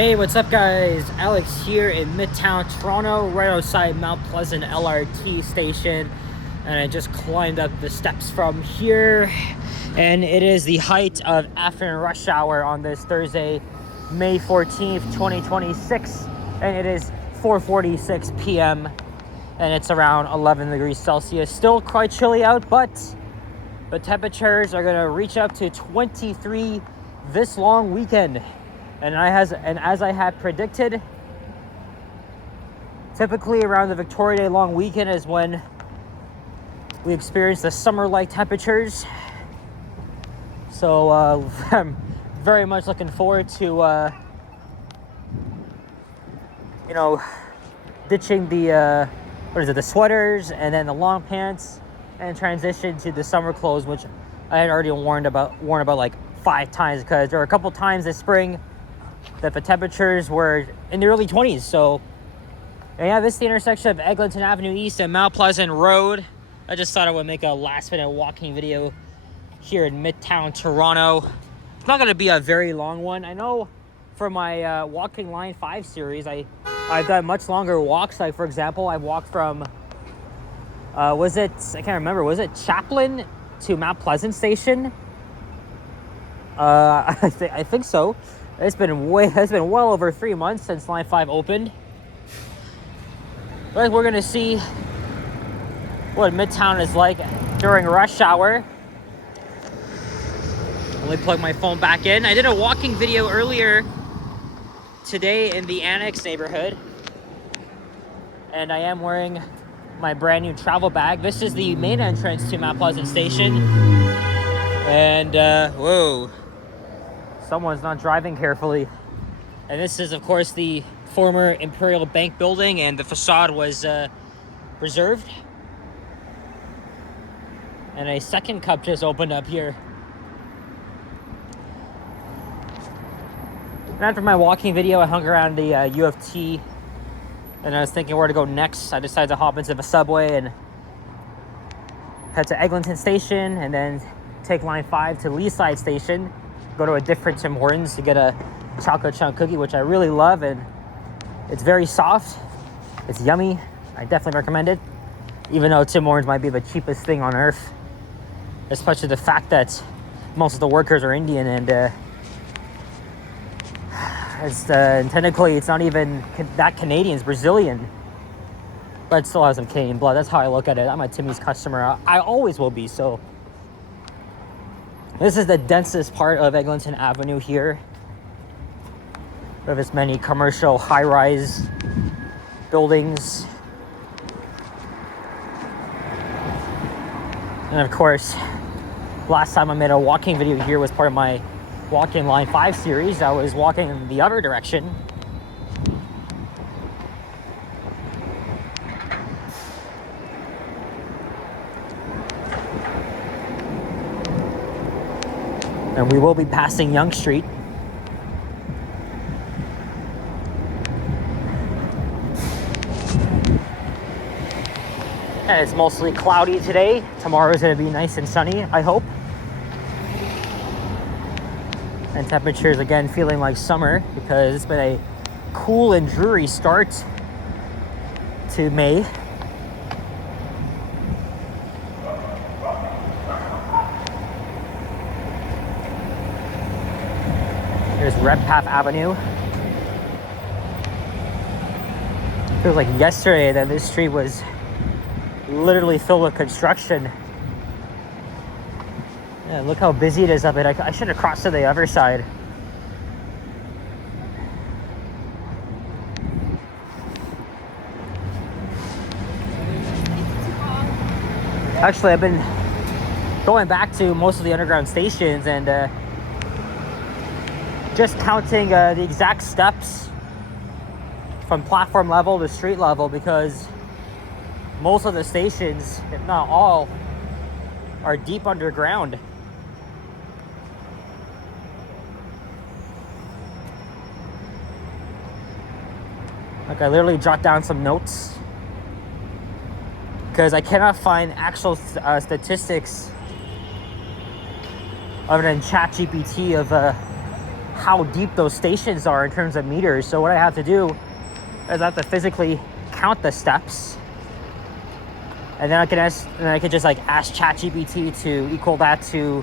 Hey, what's up guys? Alex here in Midtown Toronto, right outside Mount Pleasant LRT station. And I just climbed up the steps from here. And it is the height of afternoon rush hour on this Thursday, May 14th, 2026. And it is 4:46 p.m. and it's around 11 degrees Celsius. Still quite chilly out, but the temperatures are gonna reach up to 23 this long weekend. And as I had predicted, typically around the Victoria Day long weekend is when we experience the summer-like temperatures. So I'm very much looking forward to, ditching the, the sweaters and then the long pants and transition to the summer clothes, which I had already worn about like 5 times, because there were a couple times this spring that the temperatures were in the early 20s. So yeah, this is the intersection of Eglinton Avenue East and Mount Pleasant Road. I just thought I would make a last minute walking video here in Midtown Toronto. It's not going to be a very long one. I know for my walking Line 5 series, I've done much longer walks. Like for example, I walked from I can't remember, was it Chaplin to Mount Pleasant Station? I think so. It's been well over 3 months since Line 5 opened. But we're gonna see what Midtown is like during rush hour. Let me plug my phone back in. I did a walking video earlier today in the Annex neighborhood, and I am wearing my brand new travel bag. This is the main entrance to Mount Pleasant Station, and whoa. Someone's not driving carefully. And this is, of course, the former Imperial Bank building, and the facade was reserved. And a second cup just opened up here. And after my walking video, I hung around the U of T, and I was thinking where to go next. I decided to hop into the subway and head to Eglinton Station, and then take Line 5 to Leaside Station. Go to a different Tim Hortons to get a chocolate chunk cookie, which I really love, and it's very soft. It's yummy. I definitely recommend it, even though Tim Hortons might be the cheapest thing on earth, especially the fact that most of the workers are Indian, and technically it's not even that Canadian, it's Brazilian, but it still has some Canadian blood. That's how I look at it. I'm a Timmy's customer. I always will be. So this is the densest part of Eglinton Avenue here. We have as many commercial high-rise buildings. And of course, last time I made a walking video here was part of my walking Line 5 series. I was walking in the other direction. And we will be passing Yonge Street. And it's mostly cloudy today. Tomorrow's gonna be nice and sunny, I hope. And temperatures again feeling like summer, because it's been a cool and dreary start to May. Here's Redpath Avenue. Feels like yesterday that this street was literally filled with construction. Yeah, look how busy it is up it. I should have crossed to the other side. Actually, I've been going back to most of the underground stations and just counting the exact steps from platform level to street level, because most of the stations, if not all, are deep underground. Like, I literally jot down some notes because I cannot find actual statistics other than ChatGPT of how deep those stations are in terms of meters. So what I have to do is I have to physically count the steps, and then I can just like ask ChatGPT to equal that to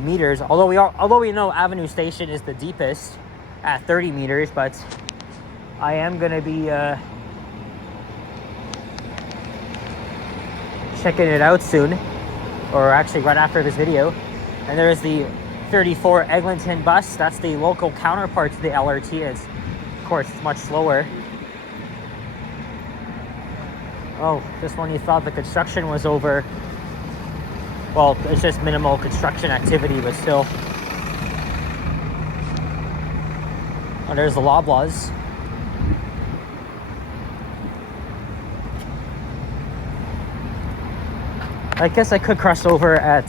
meters. Although we know Avenue Station is the deepest at 30 meters, but I am gonna be checking it out soon, or actually right after this video. And there's the 34 Eglinton bus. That's the local counterpart to the LRT. Of course, it's much slower. Oh, just when you thought the construction was over. Well, it's just minimal construction activity, but still. Oh, there's the Loblaws. I guess I could cross over at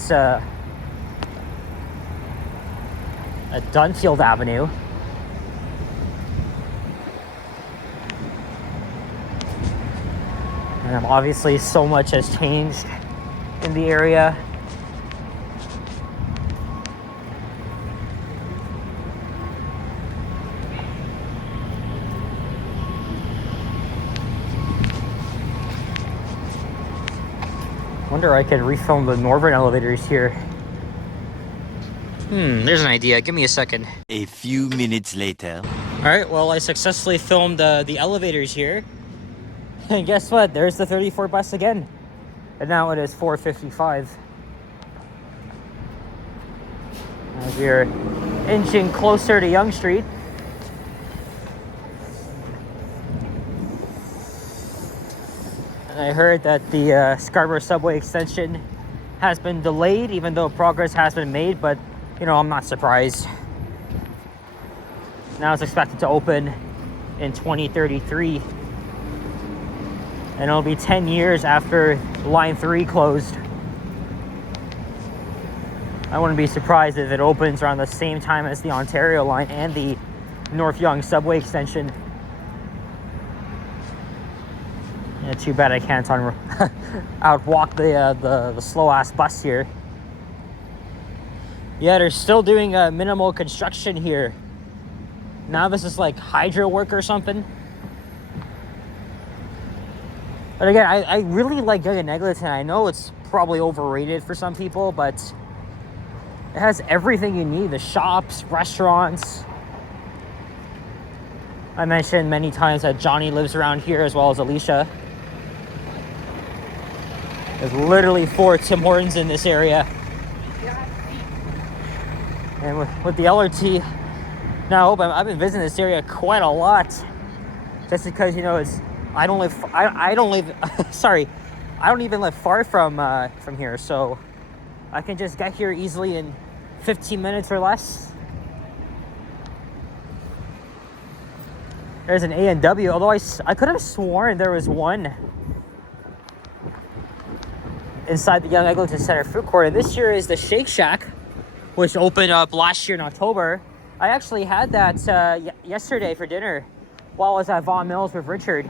Dunfield Avenue. And obviously so much has changed in the area. Wonder I could refilm the Northern elevators here. There's an idea. Give me a second. A few minutes later. All right, well, I successfully filmed the elevators here. And guess what? There's the 34 bus again. And now it is 4:55. As we're inching closer to Yonge Street. And I heard that the Scarborough subway extension has been delayed, even though progress has been made, but you know, I'm not surprised. Now it's expected to open in 2033. And it'll be 10 years after Line 3 closed. I wouldn't be surprised if it opens around the same time as the Ontario line and the North Yonge subway extension. Yeah, too bad I can't outwalk the slow-ass bus here. Yeah, they're still doing minimal construction here. Now this is like hydro work or something. But again, I really like Yonge and Eglinton. I know it's probably overrated for some people, but it has everything you need. The shops, restaurants. I mentioned many times that Johnny lives around here, as well as Alicia. There's literally 4 Tim Hortons in this area. And with the LRT, now I've been visiting this area quite a lot, just because, you know, I don't even live far from here, so I can just get here easily in 15 minutes or less. There's an A&W, although I could have sworn there was one inside the Yonge Eglinton Center food court. And this year is the Shake Shack, which opened up last year in October. I actually had that yesterday for dinner while I was at Vaughan Mills with Richard.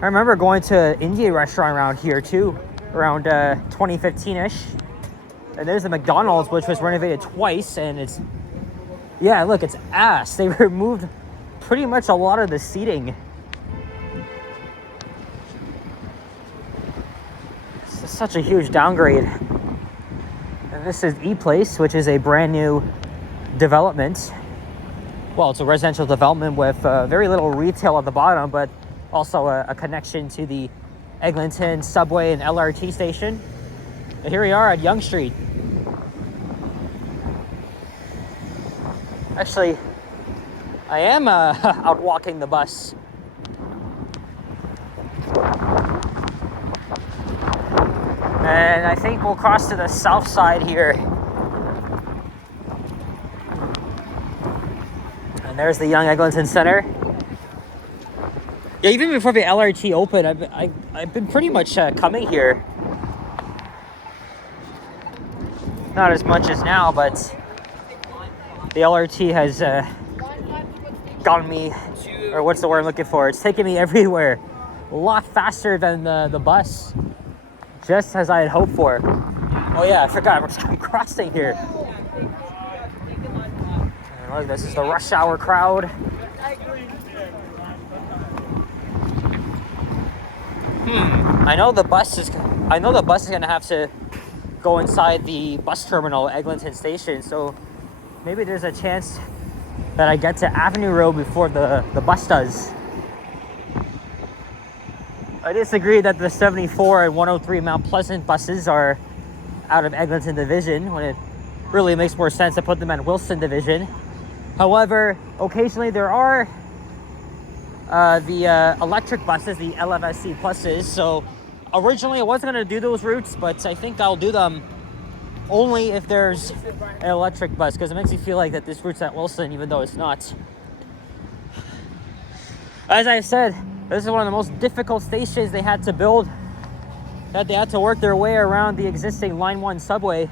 I remember going to an Indian restaurant around here too, around 2015-ish. And there's the McDonald's, which was renovated twice, and it's ass. They removed pretty much a lot of the seating. It's such a huge downgrade. And this is E-Place, which is a brand new development. Well, it's a residential development with very little retail at the bottom, but also a connection to the Eglinton subway and LRT station. And here we are at Yonge Street. Actually, I am out walking the bus. And I think we'll cross to the south side here. And there's the Yonge Eglinton Center. Yeah, even before the LRT opened, I've been pretty much coming here. Not as much as now, but the LRT has gotten me, or what's the word I'm looking for? It's taken me everywhere. A lot faster than the bus, just as I had hoped for. Oh yeah, I forgot. I'm crossing here. And look, this is the rush hour crowd. I know the bus is gonna have to go inside the bus terminal at Eglinton Station, so maybe there's a chance that I get to Avenue Road before the bus does. I disagree that the 74 and 103 Mount Pleasant buses are out of Eglinton Division when it really makes more sense to put them at Wilson Division. However, occasionally there are the electric buses, the LFSC pluses. So originally I wasn't going to do those routes, but I think I'll do them only if there's an electric bus, because it makes me feel like that this route's at Wilson, even though it's not. As I said, this is one of the most difficult stations they had to build, that they had to work their way around the existing Line 1 subway.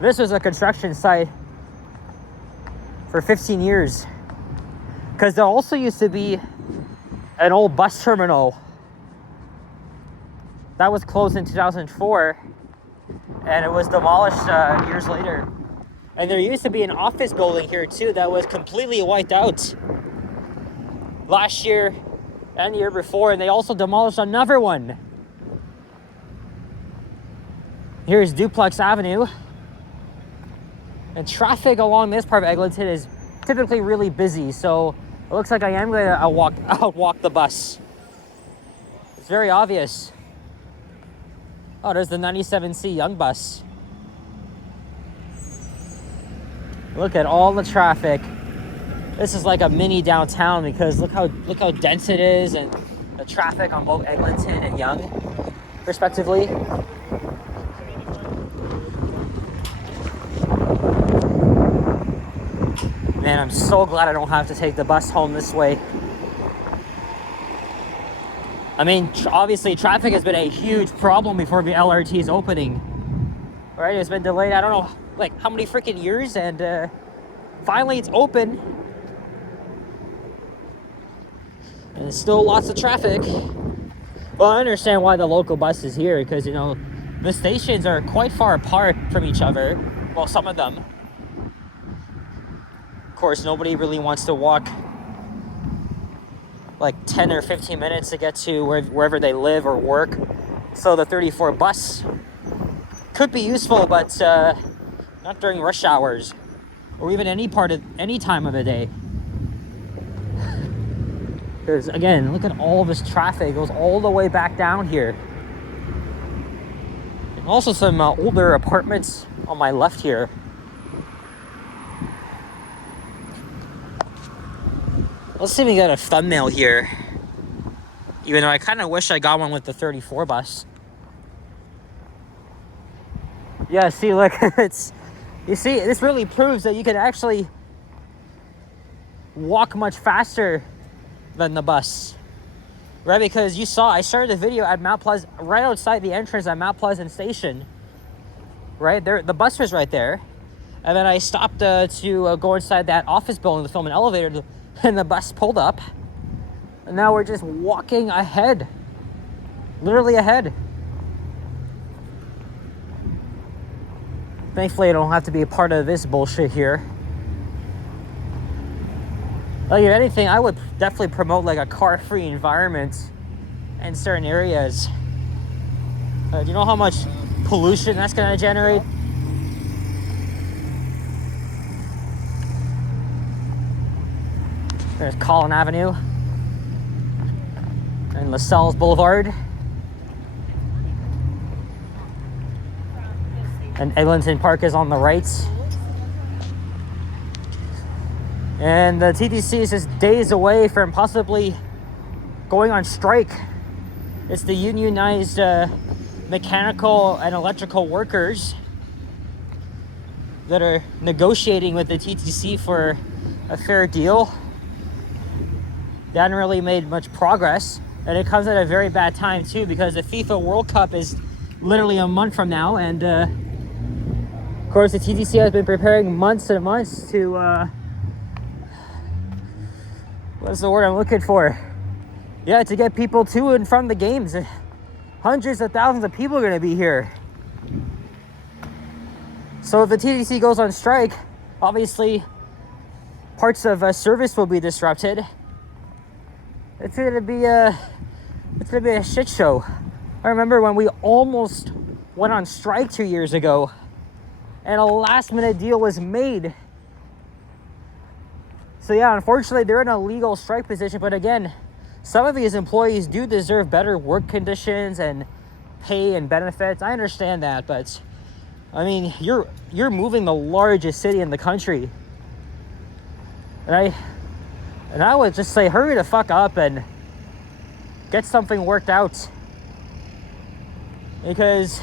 This was a construction site for 15 years, because there also used to be an old bus terminal that was closed in 2004, and it was demolished years later. And there used to be an office building here too that was completely wiped out last year and the year before, and they also demolished another one. Here's Duplex Avenue. And traffic along this part of Eglinton is typically really busy, so it looks like I am going to outwalk the bus. It's very obvious. Oh, there's the 97C Young bus. Look at all the traffic. This is like a mini downtown, because look how dense it is, and the traffic on both Eglinton and Young, respectively. Man, I'm so glad I don't have to take the bus home this way. I mean, obviously traffic has been a huge problem before the LRT is opening. Right? It's been delayed, I don't know, like how many freaking years, and finally it's open. And there's still lots of traffic. Well, I understand why the local bus is here, because, you know, the stations are quite far apart from each other. Well, some of them. Of course, nobody really wants to walk like 10 or 15 minutes to get to wherever they live or work. So the 34 bus could be useful, but not during rush hours or even any time of the day. Because again, look at all this traffic. It goes all the way back down here. And also some older apartments on my left here. Let's see if we got a thumbnail here. Even though I kind of wish I got one with the 34 bus. Yeah, see, look, you see, this really proves that you can actually walk much faster than the bus. Right, because you saw, I started the video at Mount Pleasant, right outside the entrance at Mount Pleasant Station. Right, there, the bus was right there. And then I stopped to go inside that office building to film an elevator, and the bus pulled up, and now we're just walking ahead, literally ahead. Thankfully, I don't have to be a part of this bullshit here. Like, if anything, I would definitely promote like a car-free environment in certain areas. Do you know how much pollution that's going to generate? There's Collin Avenue and LaSalle's Boulevard. And Eglinton Park is on the right. And the TTC is just days away from possibly going on strike. It's the unionized mechanical and electrical workers that are negotiating with the TTC for a fair deal. They haven't really made much progress, and it comes at a very bad time too, because the FIFA World Cup is literally a month from now, and of course the TTC has been preparing months and months to what's the word I'm looking for? Yeah, to get people to and from the games. hundreds of thousands of people are going to be here. So if the TTC goes on strike, obviously parts of service will be disrupted. It's going to be a shit show. I remember when we almost went on strike 2 years ago, and a last-minute deal was made. So yeah, unfortunately, they're in a legal strike position. But again, some of these employees do deserve better work conditions and pay and benefits. I understand that, but I mean, you're moving the largest city in the country, and I would just say, hurry the fuck up and get something worked out, because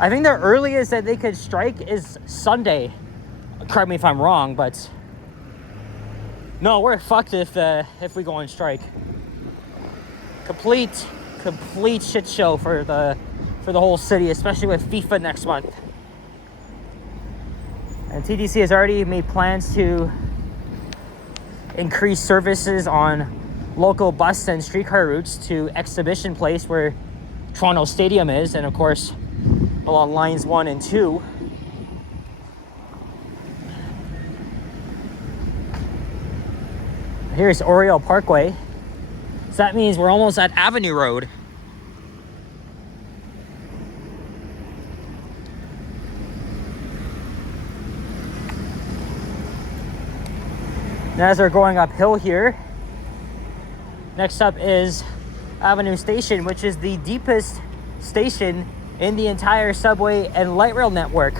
I think the earliest that they could strike is Sunday. Correct me if I'm wrong, but no, we're fucked if we go on strike. Complete shit show for the whole city, especially with FIFA next month. And TTC has already made plans to increase services on local bus and streetcar routes to Exhibition Place, where Toronto Stadium is, and of course along lines 1 and 2. Here's Oriole Parkway. So that means we're almost at Avenue Road. And as we're going uphill here, next up is Avenue Station, which is the deepest station in the entire subway and light rail network.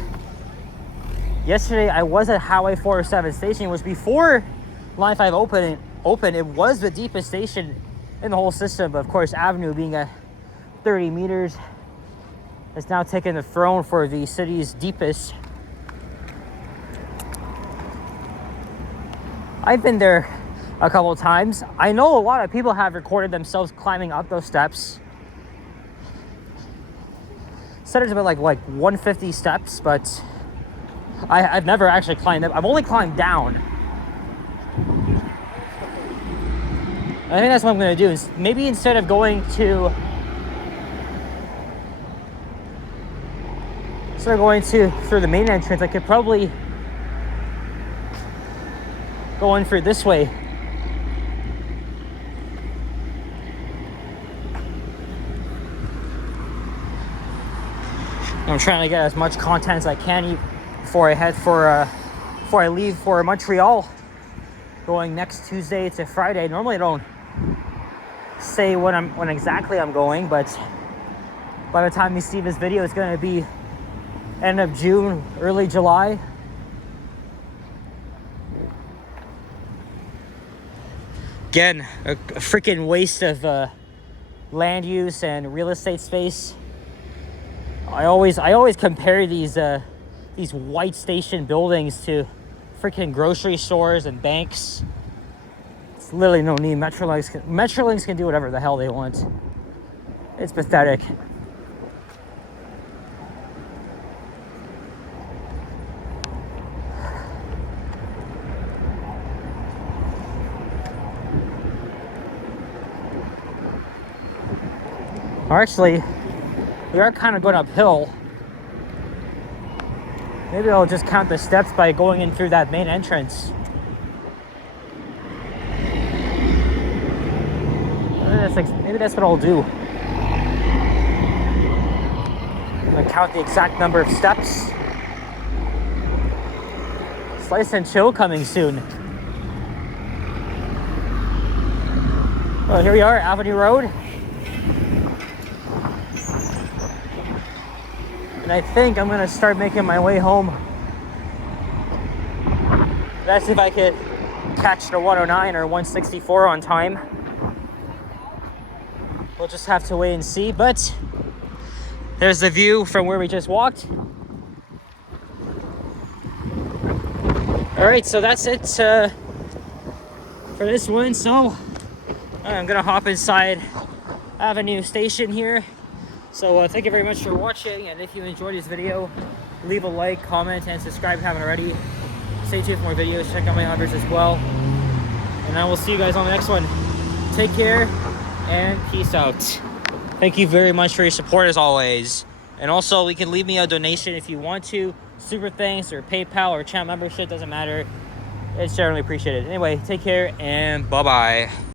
Yesterday I was at Highway 407 station, which before Line 5 opened, it was the deepest station in the whole system. But of course, Avenue, being at 30 meters, has now taken the throne for the city's deepest. I've been there a couple of times. I know a lot of people have recorded themselves climbing up those steps. Said it's about like 150 steps, but I've never actually climbed them. I've only climbed down. I think that's what I'm gonna do. Is maybe instead of going through the main entrance, I could probably go in through this way. I'm trying to get as much content as I can before I leave for Montreal, going next Tuesday to Friday. Normally I don't say when exactly I'm going, but by the time you see this video, it's going to be end of June, early July. Again, a freaking waste of land use and real estate space. I always compare these white station buildings to freaking grocery stores and banks. It's literally no need. Metrolinx can do whatever the hell they want. It's pathetic. Or actually, we are kind of going uphill. Maybe I'll just count the steps by going in through that main entrance. Maybe that's what I'll do. I'm gonna count the exact number of steps. Slice and Chill coming soon. Well, here we are, Avenue Road. And I think I'm gonna start making my way home. Let's see if I could catch the 109 or 164 on time. We'll just have to wait and see, but there's the view from where we just walked. All right, so that's it for this one. So I'm gonna hop inside Avenue Station here. So thank you very much for watching, and if you enjoyed this video, leave a like, comment, and subscribe if you haven't already. Stay tuned for more videos. Check out my others as well, and I will see you guys on the next one. Take care and peace out. Thank you very much for your support as always. And also, you can leave me a donation if you want to. Super thanks or PayPal or channel membership, doesn't matter. It's generally appreciated. Anyway, take care and bye-bye.